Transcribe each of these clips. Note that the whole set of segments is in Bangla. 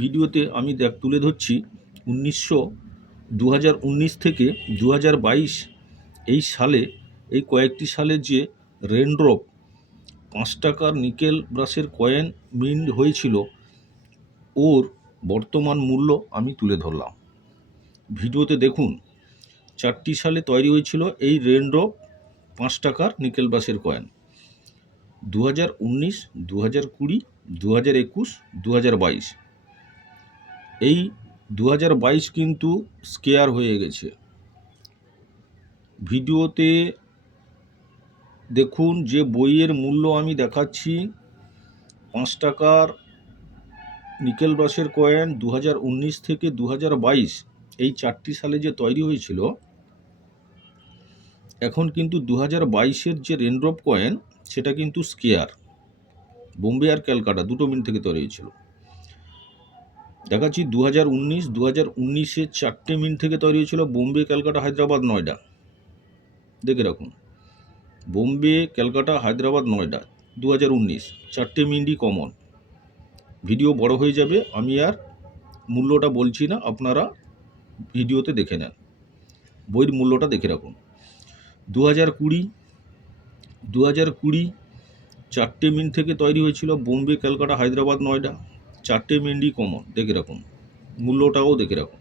ভিডিওতে আমি তুলে ধরছি 2019 থেকে 2022 এই সালে, এই কয়েকটি সালে যে রেনড্রপ 5 টাকার নিকেল ব্রাশের কয়েন মিন্ট হয়েছিল, ওর বর্তমান মূল্য আমি তুলে ধরলাম। ভিডিওতে দেখুন 4টি সালে তৈরি হয়েছিল এই রেনড্রপ 5 টাকার নিকেল ব্রাশের কয়েন। 2019, 2020, 2021, 2022। এই 2022 কিন্তু স্কেয়ার হয়ে গেছে। ভিডিওতে দেখুন যে বইয়ের মূল্য আমি দেখাচ্ছি, 5 টাকার নিকেল ব্রাশের কয়েন 2019 থেকে 2022 এই 4টি সালে যে তৈরি হয়েছিল, এখন কিন্তু 2022-এর যে রেনড্রপ কয়েন সেটা কিন্তু স্কেয়ার। বোম্বে আর ক্যালকাটা দুটো মিন্ট থেকে তৈরি হয়েছিল। দেখাচ্ছি 2019-এ 4টে মিন্ট থেকে তৈরি হয়েছিল, বোম্বে, ক্যালকাটা, হায়দ্রাবাদ, নয়ডা। দেখে রাখুন, বোম্বে, ক্যালকাটা, হায়দ্রাবাদ, নয়ডা 2019 4টে মিন্টই কমন। ভিডিও বড় হয়ে যাবে, আমি আর মূল্যটা বলছি না, আপনারা ভিডিওতে দেখে নেন। বইয়ের মূল্যটা দেখে রাখুন। 2020 4টে মিন্ট থেকে তৈরি হয়েছিল, বোম্বে, ক্যালকাটা, হায়দ্রাবাদ, নয়ডা 4টে মিন্টই কমন। দেখে রাখুন, মূল্যটাও দেখে রাখুন।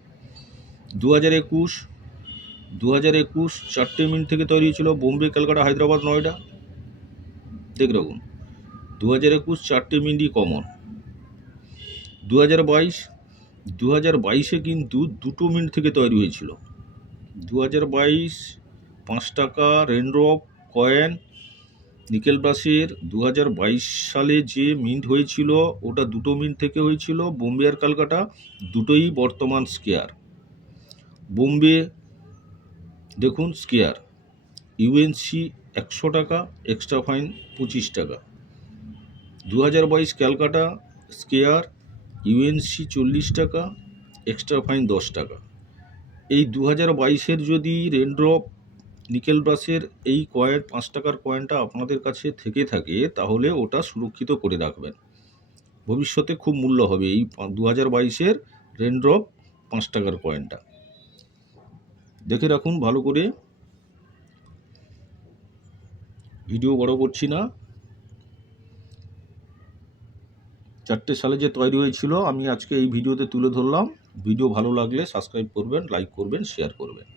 2021 4টে মিন্ট থেকে তৈরি হয়েছিল, বোম্বে, ক্যালকাটা, হায়দ্রাবাদ, নয়ডা। দেখে রাখুন, 2021 4টে মিন্টই কমন। 2022-এ কিন্তু 2টো মিন্ট থেকে তৈরি হয়েছিল। 2022 5 টাকা রেনড্রপ কয়েন নিকেল ব্রাশের 2022 সালে যে মিন্ট হয়েছিল, ওটা 2টো মিন্ট থেকে হয়েছিল, বোম্বে আর ক্যালকাটা দুটোই বর্তমান স্কেয়ার। বোম্বে দেখুন স্কেয়ার, ইউএনসি 100 টাকা, এক্সট্রা ফাইন 25 টাকা। 2022 ক্যালকাটা স্কেয়ার, ইউএনসি 40 টাকা, এক্সট্রা ফাইন 10 টাকা। এই 2022-এর যদি রেনড্রপ নিকেল ব্রাশের এই কয়েন 5 টাকার কয়েনটা আপনাদের কাছে থেকে থাকে, তাহলে ওটা সুরক্ষিত করে রাখবেন। ভবিষ্যতে খুব মূল্য হবে এই 2022-এর রেনড্রপ 5 টাকার কয়েনটা। দেখে রাখুন ভালো করে, ভিডিও বড় করছি না। 4টে সালে যে তৈরি হয়েছিল আমি আজকে এই ভিডিওতে তুলে ধরলাম। ভিডিও ভালো লাগলে সাবস্ক্রাইব করবেন, লাইক করবেন, শেয়ার করবেন।